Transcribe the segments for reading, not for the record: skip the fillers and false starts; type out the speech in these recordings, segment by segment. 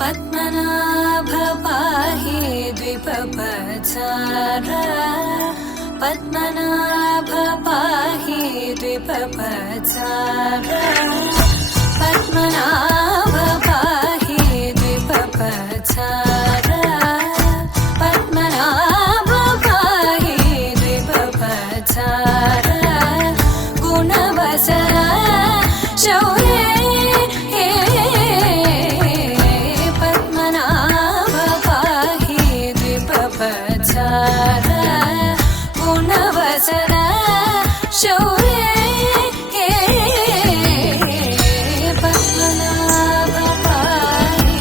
पद्मनाभ पाहि द्विपपचार पद्मनाभ पाहि द्विपपचार पद्मनाभ पाहि द्विपपचार पद्मनाभ पाहि द्विपपचार गुणवसर शौर्ये गुणवसर शौर्ये पद्मनाभ पाहि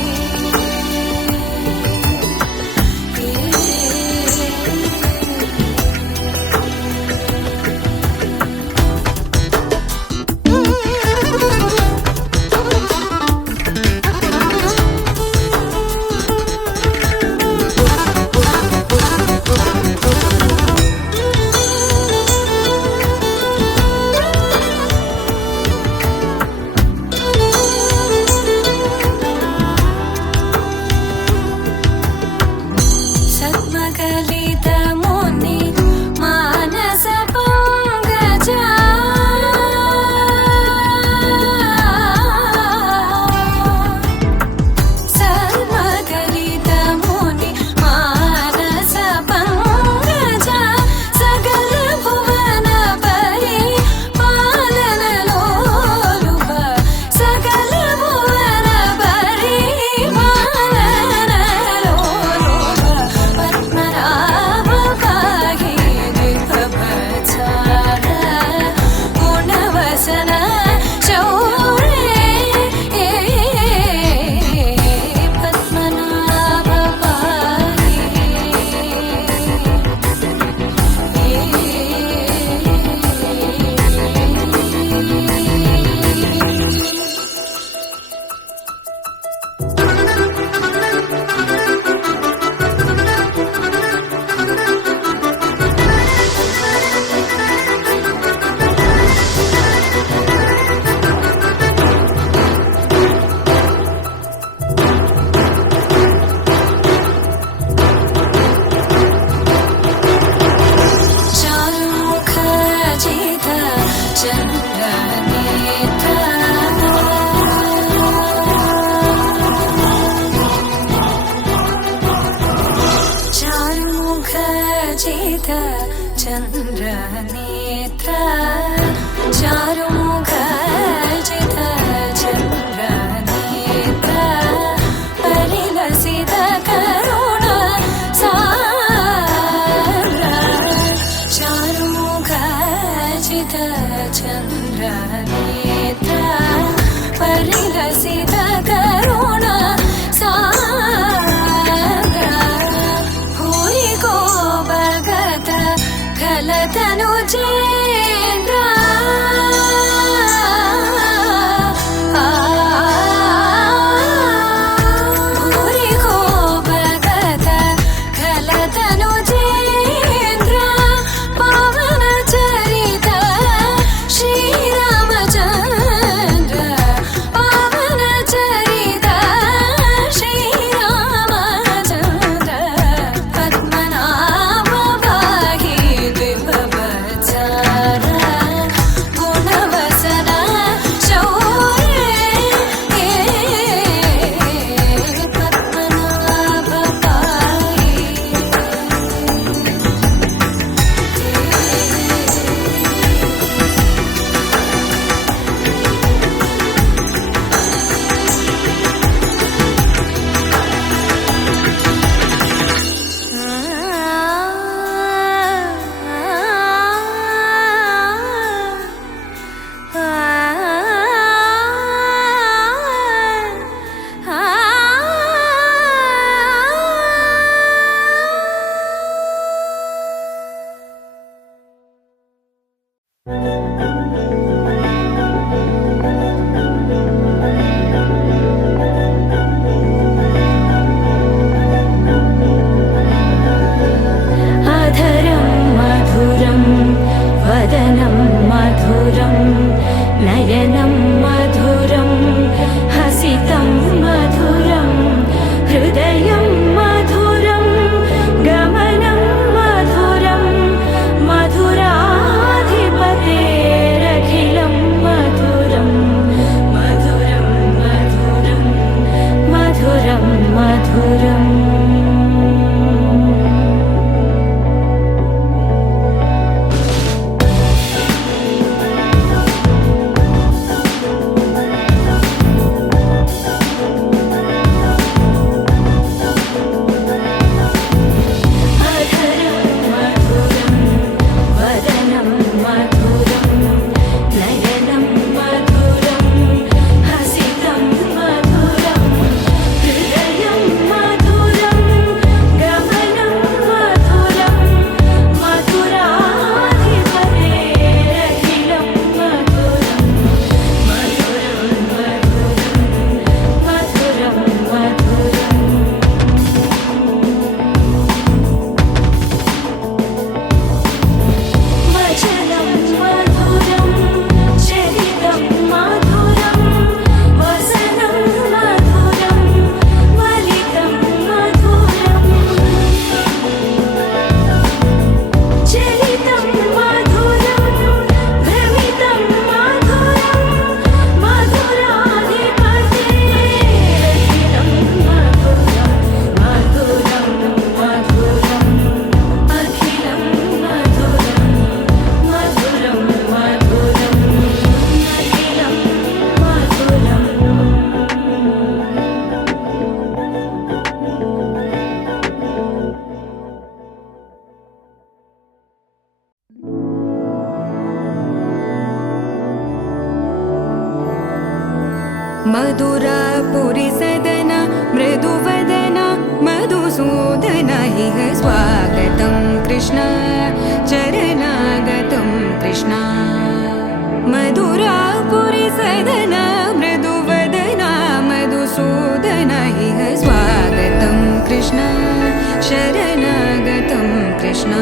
मधुरापुरी सदना मृदुवदना मधुसूदन इह स्वागतं कृष्ण चरणागतं कृष्ण मधुरापुरी सदना मृदुवदना मधुसूदन इह स्वागतं कृष्ण शरणागतं कृष्ण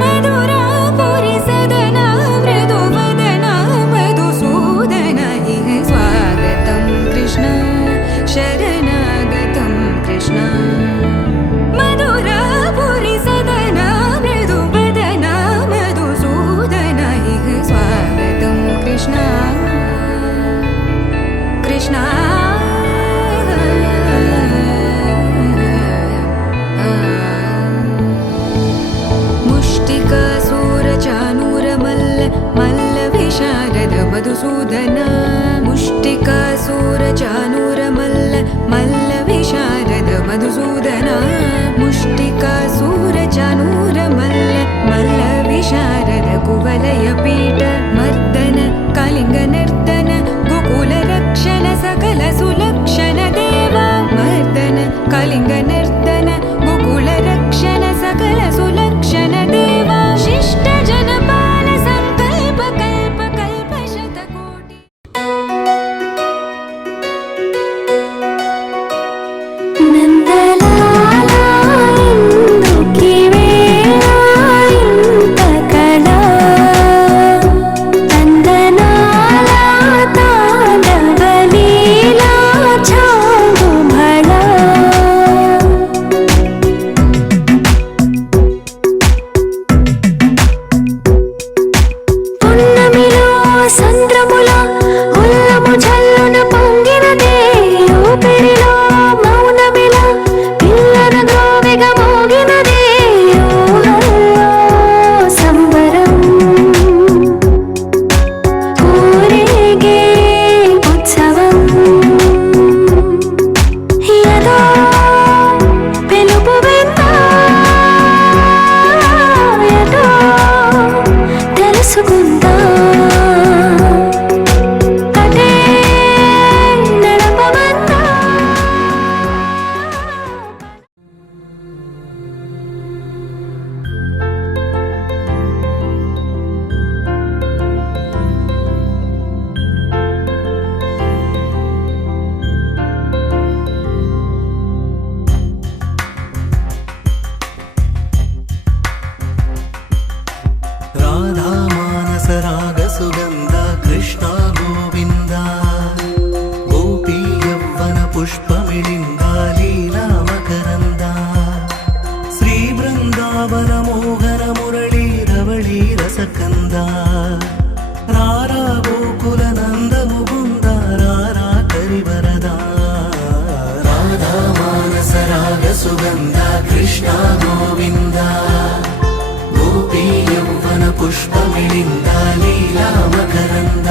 मधुरापुरी सदना मृदुवदना मधुसूदन इह स्वागतं कृष्ण शरणागतं कृष्ण मधुरापुरी सदना मृदुवदना मधुसूदन इह स्वागतं कृष्ण कृष्ण मधुसूदन मुष्टिकासुरचाणूरमल्ल मल्लविशारद मधुसूदन मुष्टिकासुरचाणूरमल्ल मल्लविशारद कुवलयपीठ मर्दन कलिङ्गनर्तन गोकुलरक्षण सकल सुलक्षण देवा मर्दन कलिङ्गनर्तन गोकुलरक्षण सकल सुलक्षण देवा शिष्ट जनपाल संकल्प कल्प कल्प शतकोटि नंदलाला इंदुकी वेला इंतकला नंदनाला तांडवलीला छाऊ भला పున్నమిలో సంద్రముల ఉల్లము జల్లున పొంగినదే ఊపిరిలో మౌనమిల పిల్లన గ్రోవిగ మోగినదే ఊహల్లో సంబరం ఊరేగే ఉత్సవం ఏదో పిలుపు విందా ఏదో తెలుసుకుందా కదే నడపమందా राधा मानस राग सुगंध कृष्ण गोविंद गोपी यौवन पुष्पमिलिंद लीला मकरंद श्री वृंदावन मोहन मुरली रवळी रसकंद रारा गोकुल नंद मुकुंद रारा करिवरदा राधा मानस राग सुगंध कृष्ण गोविंद गोपी यौवन पुष्पमिलिंद लीला मकरंद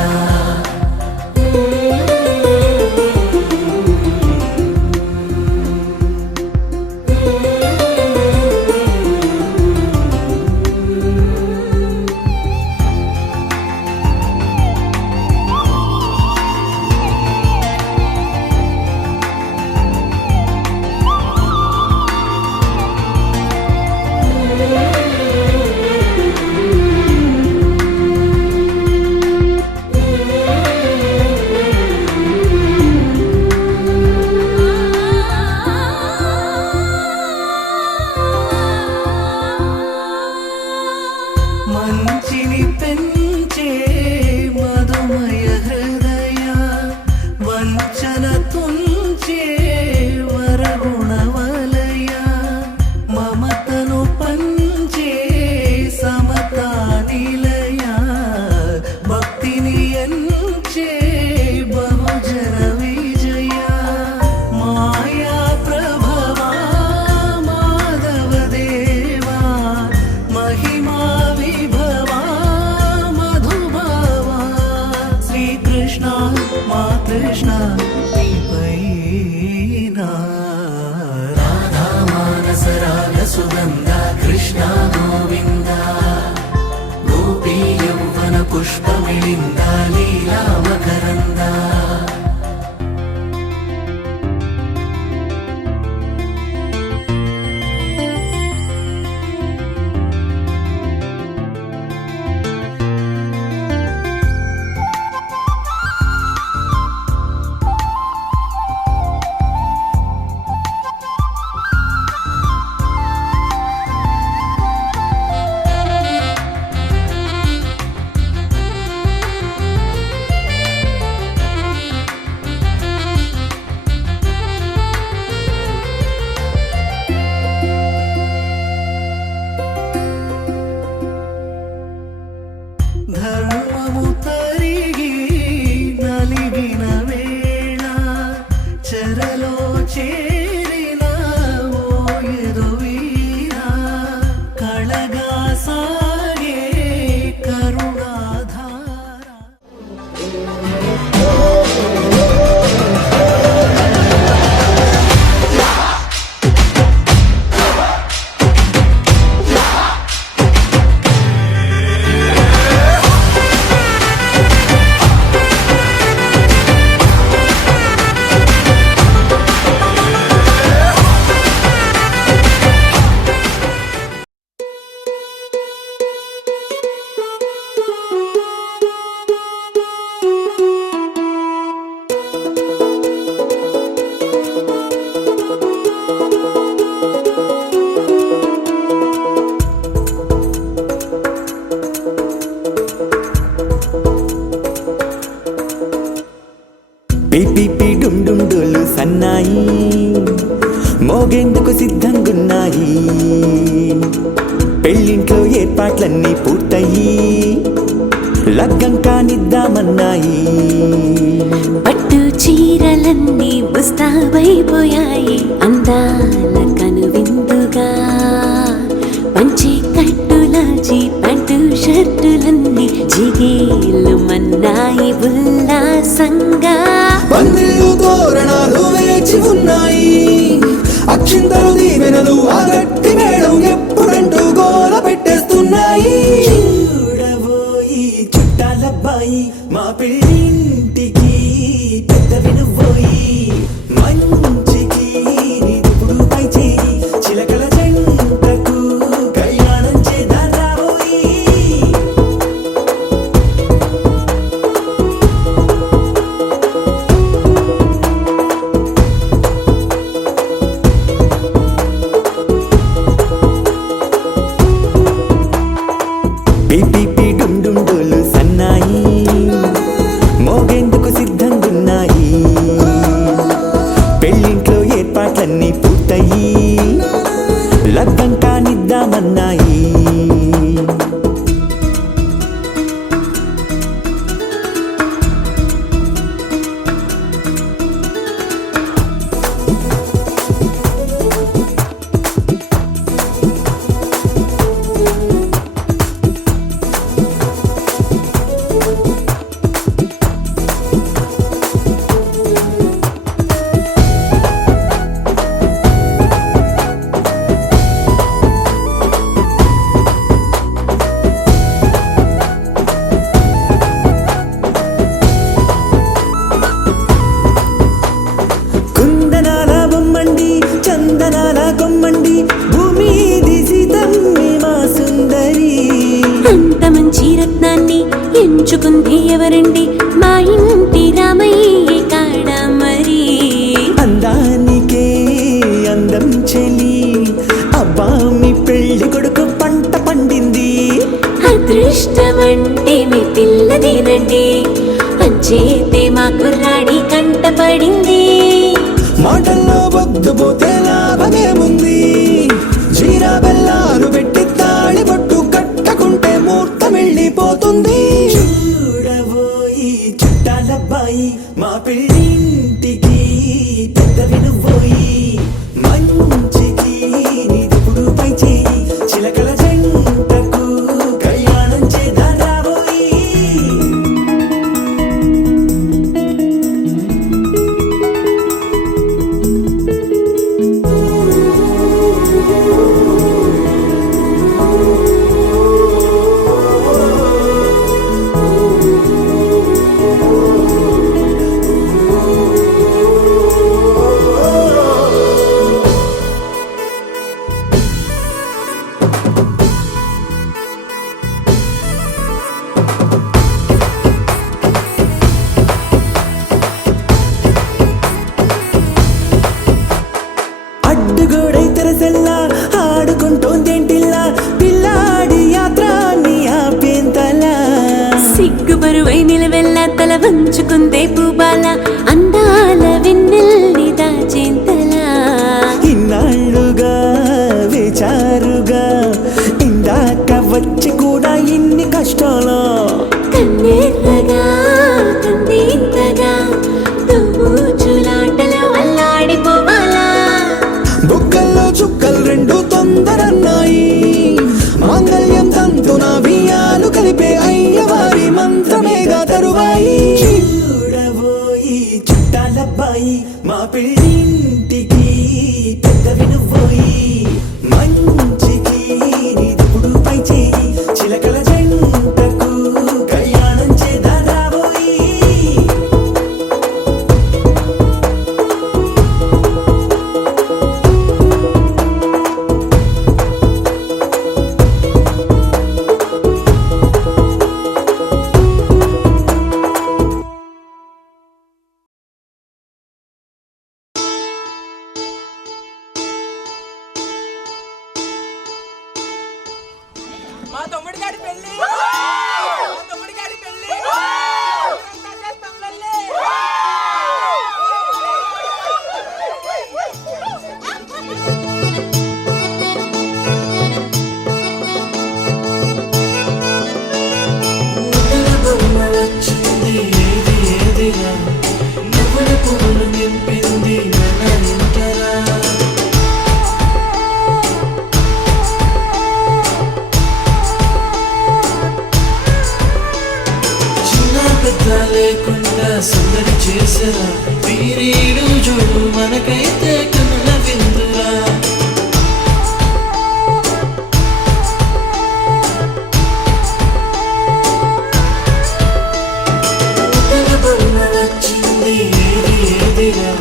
పిపిపి డుండుండులు సన్నాయి మోగేందుకు సిద్ధంగున్నాయి. పెళ్ళింట్లో ఏర్పాట్లన్నీ పూర్తయి లగ్గం కానిద్దామన్నాయి. పట్టు చీరలన్నీ ముస్తాబైపోయాయి అందాల కనువిందుగా. పంచి కట్టులాచి ప్యాంటు షర్టులన్నీ జిగేలు మన్నాయి ఉల్లాసంగా. పందిళ్ళు తోరణాలు వేచి ఉన్నాయి, అక్షింతలు దీవెనలు ఆ గట్టి మేడం ఎప్పుడంటూ గోల పెట్టేస్తున్నాయి. చూడబోయి చుట్టాలబ్బాయి మా పెళ్ళింటికి పెద్ద వినుబోయి. మంచికి నిదుపుడు పై చేయి చిలకల జంటకు కళ్యాణం చేద్దాం రాబోయి. పిపిపి డుండుండులు సన్నాయి మోగేందుకు సిద్ధంగున్నాయి. పెళ్ళింట్లో ఏర్పాట్లన్నీ పూర్తయి లగ్గం కానిద్దామన్నాయి. కుందనాల బొమ్మండి చందనాల కొమ్మండి భూమి దిశితమ్మి మా సుందరి. అంత మంచి రత్నాన్ని ఎంచుకుంది ఎవరండి? మా ఇంటి రామయ్య కాడ మరి. అందానికే అందం చెలి అబ్బా మీ పెళ్లి కొడుకు పంట పండింది. అదృష్టమంటే మీ పిల్లదేనండి, అంచేతే మా కుర్రాడి కంట పడింది. మాటల్లో వద్దుపోతే లాభమేముంది, జీరా బెల్లాలు పెట్టి తాళి బొట్టు కట్టకుంటే ముహూర్తం వెళ్ళిపోతుంది. చూడబోయి చుట్టాలబ్బాయి మా పెళ్ళింటికి పెద్ద వినుబోయి. మంచికి నిదుపుడు పై చేయి చిలకల జంటకు కళ్యాణం చేద్దాం రాబోయి. అడ్డుగోడై తెరసెల్లా ఆడుకుంటోందేంటిల్లా పిల్లాడి యాత్రాన్ని ఆపేంతలా. సిగ్గు బరువై నిలవెల్లా తల వంచుకుందే పూబాల అందాల వెన్నెల్ని దాచేంతలా. ఇన్నాళ్ళుగా వేచారుగా ఇందాక వచ్చి కూడా ఇన్ని కష్టాలా. కన్నెర్రగా కందింతగా తుమ్ముచులాటలో అల్లాడిపోవాలా. బుగ్గల్లో చుక్కలు రెండు తొందరన్నాయి, మాంగళ్యం తంతున బియ్యాలు కలిపే అయ్యవారి మంత్రమేగా తరువాయి. చూడబోయి చుట్టాలబ్బాయి మా పెళ్ళింటికి పెద్ద వినుబోయి. మంచికి నిదుపుడు పై చేయి చిలకల జంటకు కళ్యాణం చేద్దాం రాబోయి. మా తమ్ముడి గారి పెళ్లి మా తమ్ముడి గారి పెళ్లి నింపింది మన ఇంటరా చిన్న పెద్ద లేకుండా సందడి చేసరా వీరీడు చూడు మనకైతే కనుల విందురా వచ్చింది ఏది ఏదిరా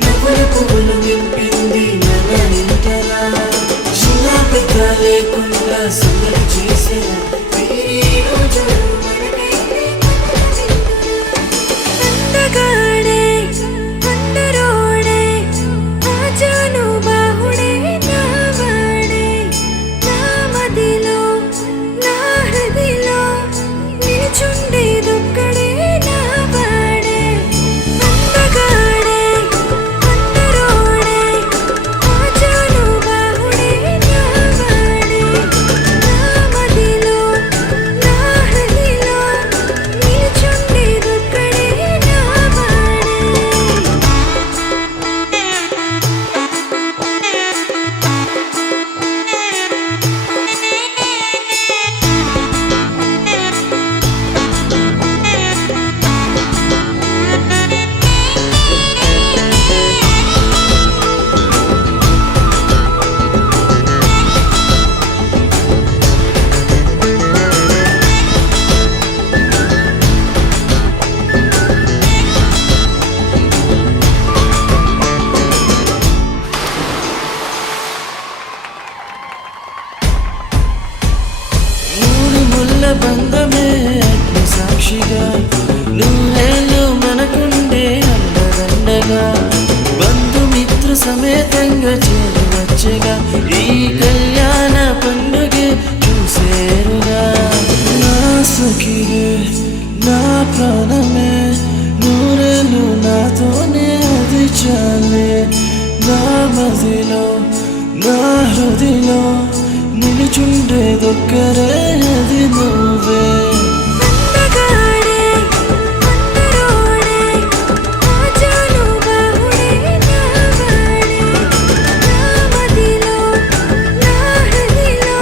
నవ్వుల పువ్వులు నింపింది మన ఇంటరా చిన్న పెద్ద లేకుండా సందడి చేసరా వీరీడు చూడు అందగాడే అందరోడే ఆజాను బాహుడే నావాడే నా మదిలో నా హృదిలో నిలుచుండేదొక్కడే నావాడే అందగాడే అందరోడే ఆజాను బాహుడే నావాడే నా మదిలో నా హృదిలో నిలుచుండేదొక్కడే నావాడే మూడు ముళ్ళ బంధమే అగ్ని సాక్షిగా నూరేళ్ళు మనకుండే అండదండగా బంధుమిత్ర సమేతంగా చేరవచ్చగా ఈ కళ్యాణ పండుగ చూసేరుగా నా సఖివే నా ప్రాణమే నూరేళ్ళు నాతోనే అది చాలే నా మదిలో నా హృదిలో నిలుచుండేదొక్కరే అది నువ్వే అందగాడే అందరోడే ఆజాను బాహుడే నావాడే నా మదిలో నా హృదిలో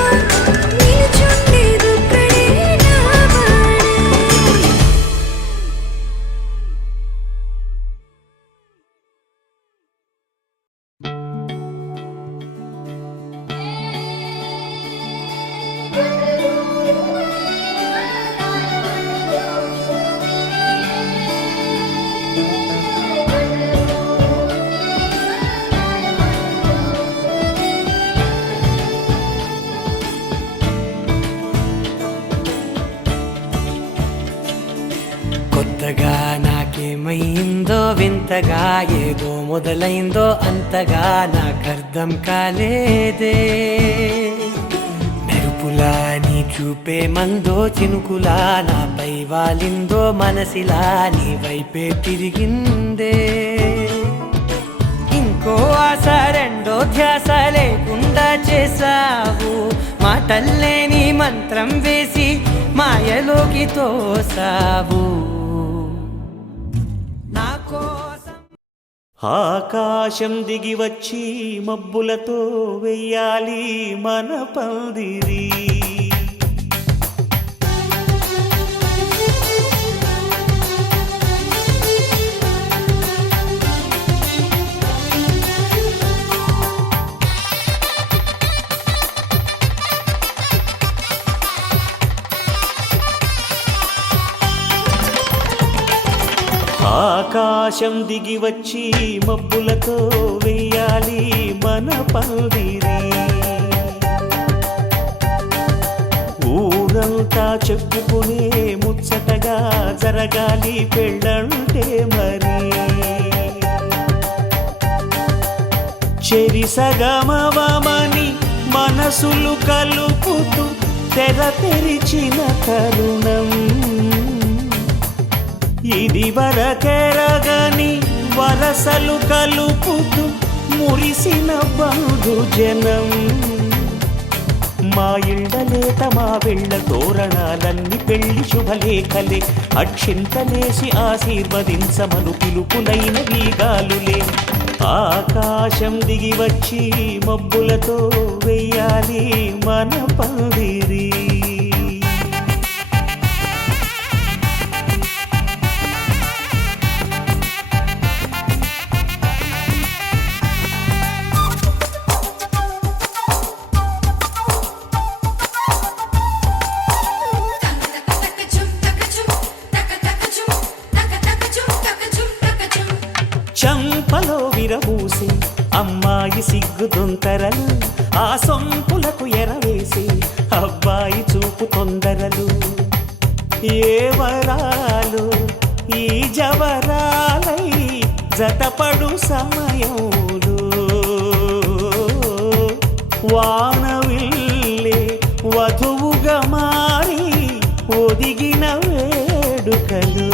నిలుచుండేదొక్కడే నావాడే కొత్తగా నాకేమైందో వింతగా ఏదో మొదలైందో అంతగా నాకర్థం కాలేదే మెరుపులా నీ చూపే మందో చినుకులా నాపై వాలిందో మనసిలా నీ వైపే తిరిగిందే ఇంకో ఆశ రెండో ధ్యాస లేకుండా చేసావు మాటల్లే నీ మంత్రం వేసి మాయలోకి తోసావు నా కోసం ఆకాశం దిగి వచ్చి మబ్బులతో వెయ్యాలి మన పందిరి ఆకాశం దిగి వచ్చి మబ్బులతో వెయ్యాలి మన పందిరి ఊరంతా చెప్పుకునే ముచ్చటగా జరగాలి పెళ్ళంటే మరి చెరిసగమవమని మనసులు కలుపుతూ తెర తెరిచిన తరుణం ఇది వరకెరగని వరసలు కలుపుతూ మురిసిన బంధు జనం మా ఇళ్ళలేత మా వెళ్ళ తోరణాలన్నీ పెళ్లి శుభలేఖలే అక్షింతలేసి ఆశీర్వదించమను పిలుపులైన వీగాలులే ఆకాశం దిగి వచ్చి మబ్బులతో వెయ్యాలి మన పందిరి చంపలో విరబూసి అమ్మాయి సిగ్గు దొంతరలు ఆ సొంపులకు ఎరవేసి అబ్బాయి చూపు తొందరలు ఏ వరాలు ఈ జవరాలై జతపడు సమయంలో వానవిల్లే వధువుగా మారి ఒదిగిన వేడుకలు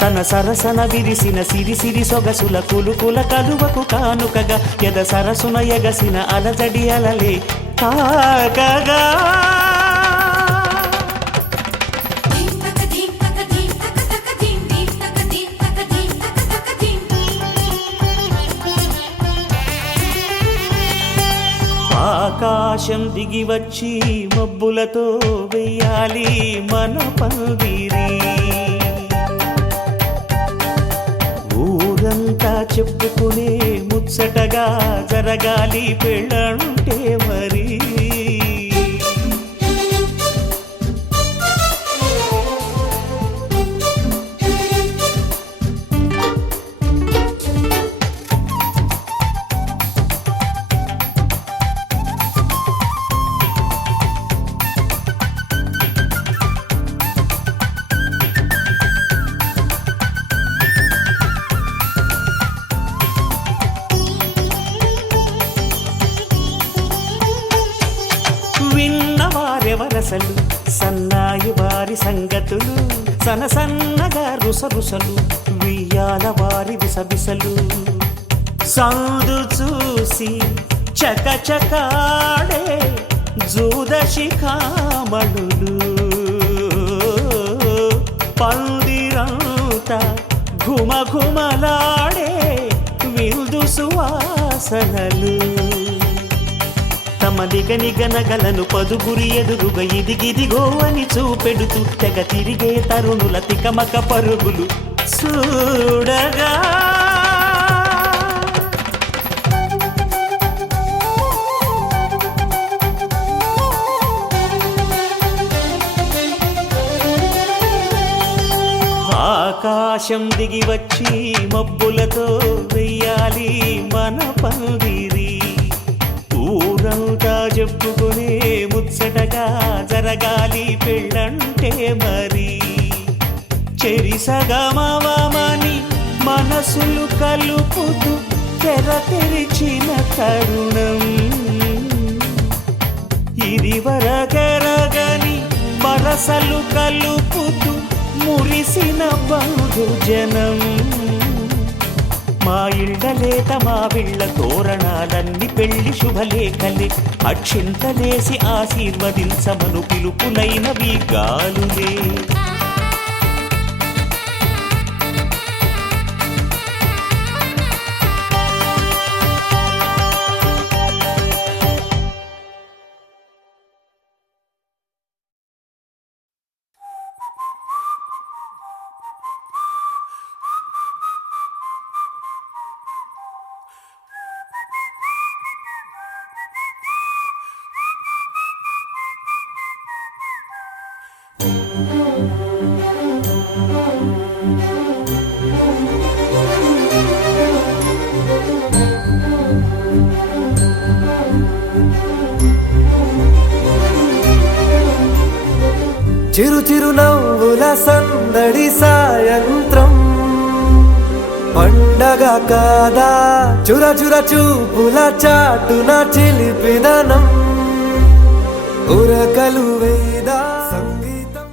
తన సరసన విరిసిన సిరిసిరి సొగసుల కులుకుల కలువకు కానుకగా ఎద సరసున ఎగసిన అలజడి అలలే తాకగా ఆకాశం దిగి వచ్చి మబ్బులతో వెయ్యాలి మన పందిరి ఊరంతా చెప్పుకునే ముచ్చటగా జరగాలి పెళ్ళంటే మరి విన్నవారెవరసలు సన్నాయి వారి సంగతులు సనసన్నగా రుసరుసలు వియ్యాల వారి విసవిసలు సందు చూసి చకచకాడే జూదశిఖామణులు పందిరంతా ఘుమఘుమలాడే విందు సువాసనలు తమ నిగనిగనగలను పదుగురి ఎదురుగా ఇదిగిదిగో అని చూపెడుతూ తెగ తిరిగే తరుణుల తికమక పరుగులు చూడగా ఆకాశం దిగి వచ్చి మబ్బులతో వెయ్యాలి మన పందిరి ఊరంతా చెప్పుకునే ముచ్చటగా జరగాలి పెళ్ళంటే మరి చెరిసగమవమని మనసులు కలుపుతూ తెర తెరిచిన తరుణం ఇది వరకెరగని వరసలు కలుపుతూ మురిసిన బంధుజనం మా ఇళ్ళలేత మా వీళ్ళ తోరణాలన్నీ పెళ్లి శుభలేఖలే అక్షింతలేసి ఆశీర్వదించమను పిలుపులైనవి గాలులే చిరు చిరు నవ్వుల సందడి సాయంత్రం పండగ కాదా చుర చుర చూపుల చాటున చిలిపిదనం ఉరకలు వేదా సంగీతం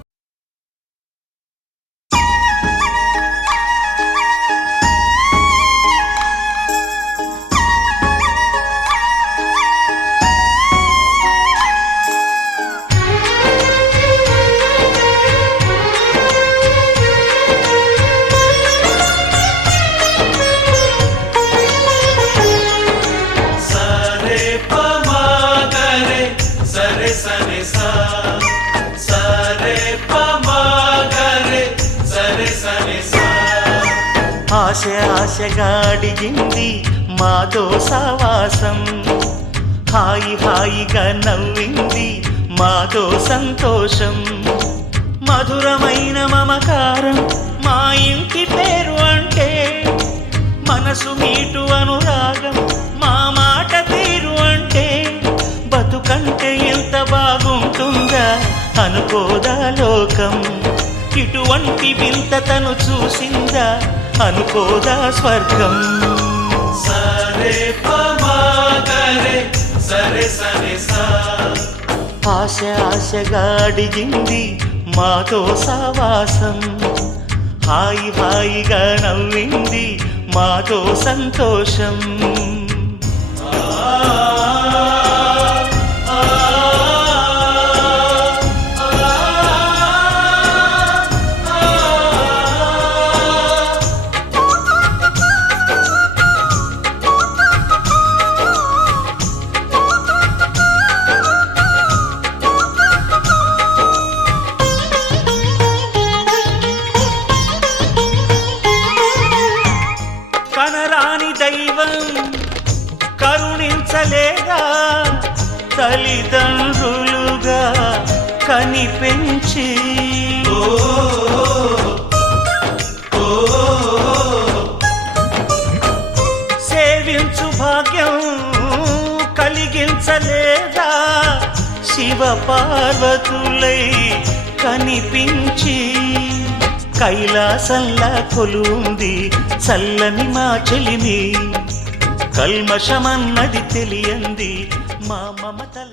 ఆశ ఆశగా అడిగింది మాతో సావాసం హాయి హాయిగా నవ్వింది మాతో సంతోషం మధురమైన మమకారం మా ఇంటి పేరు అంటే మనసు మీటు అనురాగం మా మాట తీరు అంటే బతుకంటే ఎంత బాగుంటుందా అనుకోదా లోకం ఇటువంటి వింత తను చూసిందా అనుకోదా స్వర్గం సరే సరే సరే ఆశ ఆశగా అడిగింది మాతో సావాసం హాయి హాయిగా నవ్వింది మాతో సంతోషం కనరాని దైవం కరుణించలేగా తల్లిదండ్రులుగా కనిపెంచి సేవించు భాగ్యం కలిగించలేదా శివ పార్వతులై కనిపించి కైలాసంలా కొలుంది చల్లని మా చెలిమి కల్మషమన్నది తెలియంది మా మమతల